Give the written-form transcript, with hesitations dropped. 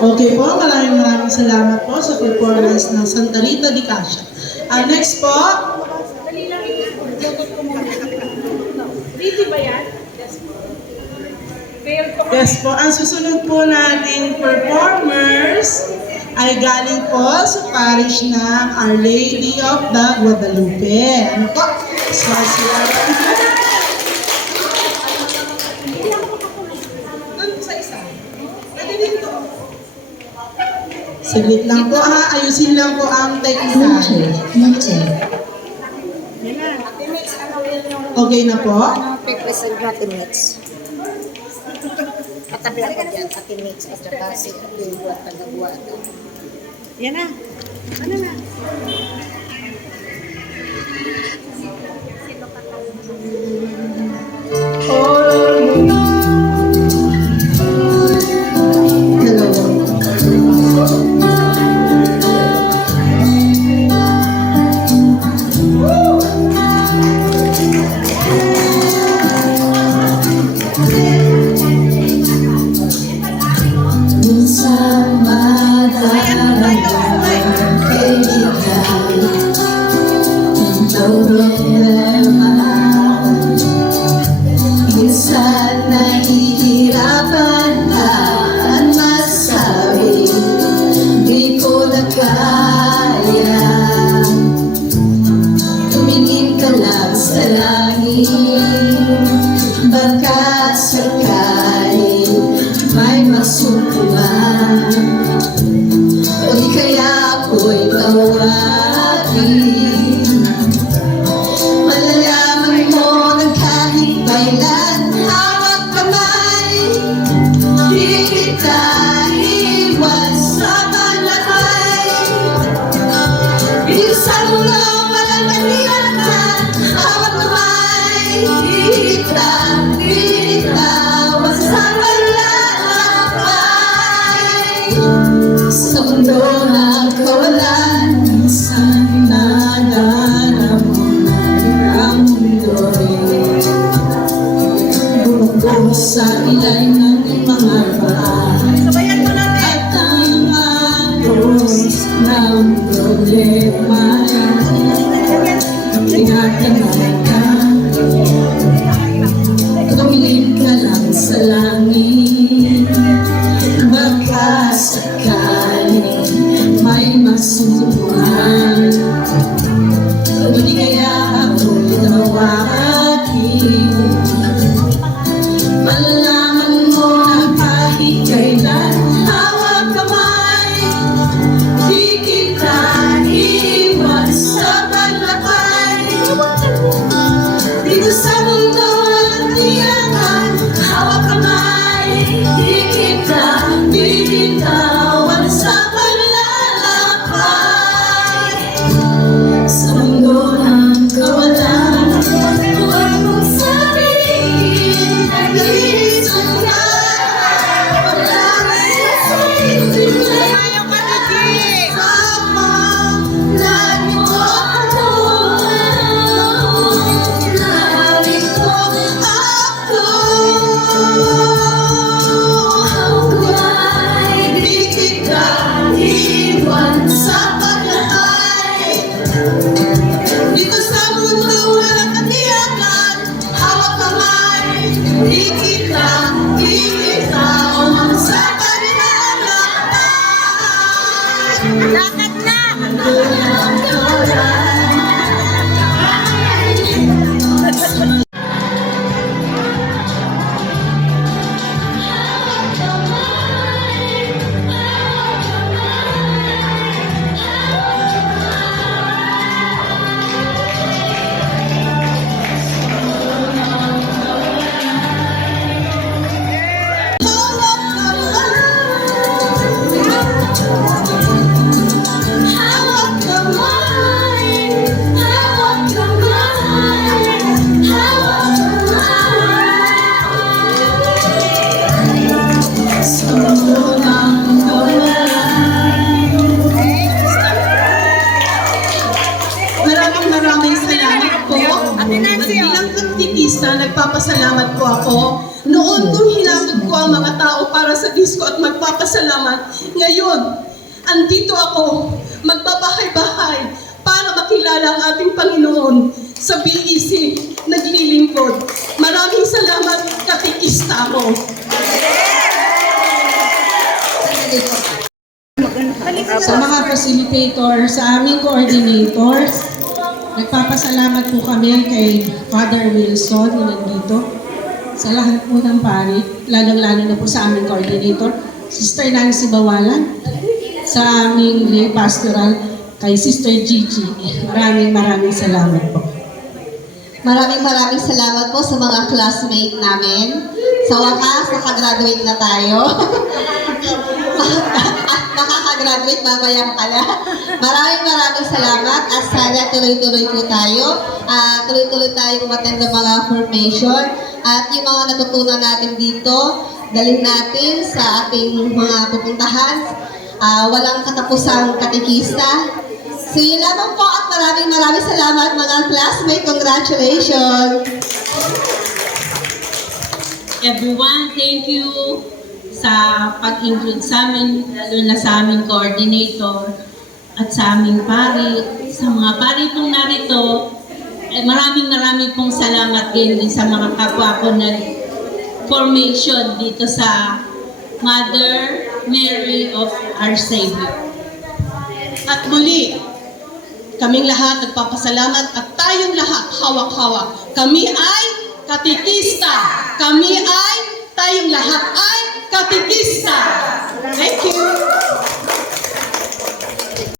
Okay po, maraming salamat po sa performance ng Santa Rita de Casia. Next po. Ready ba yan? Yes po, ang susunod po nating performers ay galing po sa parish ng Our Lady of the Guadalupe. Ano po? So, sila. Saglit lang po ha, ayusin lang po ang technical. Okay na po? Represent natin next. Katabi ako dyan, atin next at saka si atin buat tagabuat. Yan na. Ano na? Baka sakali may masukuhan o di kaya ako'y tawagin. Malalaman mo na kahit kailan hawak kamay, di kita iwan sa palakay. Dito sa mundo walang kaniyakan, hawak kamay, di kita sa mundo ng kawalan, minsan nadarama ang mundo'y bumubuhos sa ilay ng mga paan at ang agos ng problema. Tinatanay ka, tumingin ka lang sa langit, baka sakali may masusubuhan o di kaya ako'y tawagin. Malalaman mo na kahit kailan hawak kamay, di kita iwan sa palakay. Dito sa mundo walang tiyakan, hawak kamay, di kita bibitawan sa paglalakbay. Sa mundo ng kawalan, huwag mong sabihin na gisang ka. Palagi sa'yo sama, lagi mo ako. Lagi ko ako. Di kita iwan sa paglalakbay. Dito sa mundo walang katiyakan, hawak kamay, di kita iwan sa paglalakbay. Lakad na! Hawak kamay, hawak kamay, hawak kamay. Sa mundo ng kawalan. Maraming salamat po. At bilang aktivista, nagpapasalamat po ako. Noon kung hinamon ko ang mga tao para sa disco at magpapasalamat. Ngayon, andito ako, magbabahay-bahay para makilala ang ating Panginoon sa BEC, naglilingkod. Maraming salamat, katikista ko. Sa mga facilitator, sa aming coordinators, nagpapasalamat po kami kay Father Wilson na nandito. Sa lahat po ng pari, lalong-lalo na po sa aming coordinator, Sister Nancy Bawalan, sa aming lay pastoral, kay Sister Gigi. Maraming salamat po. Maraming salamat po sa mga classmate namin. Sa wakas, nakagraduate na tayo. At makakagraduate mamaya pala. Maraming salamat at sana tuloy-tuloy po tayo. Tuloy-tuloy tayo umattend ng mga formation. At yung mga natutunan natin dito, dalhin natin sa ating mga pupuntahan. Walang katapusang katikista. So yun lamang po at maraming salamat mga classmates. Congratulations! Everyone, thank you sa pag-include sa amin, lalo na sa aming coordinator at sa aming pari. Sa mga pari pong narito, maraming pong salamat din sa mga kapwa ko na formation dito sa Mother Mary of Our Savior. At muli, kaming lahat nagpapasalamat at tayong lahat hawak-hawak. Kami ay katikista. Tayong lahat ay katikista. Thank you.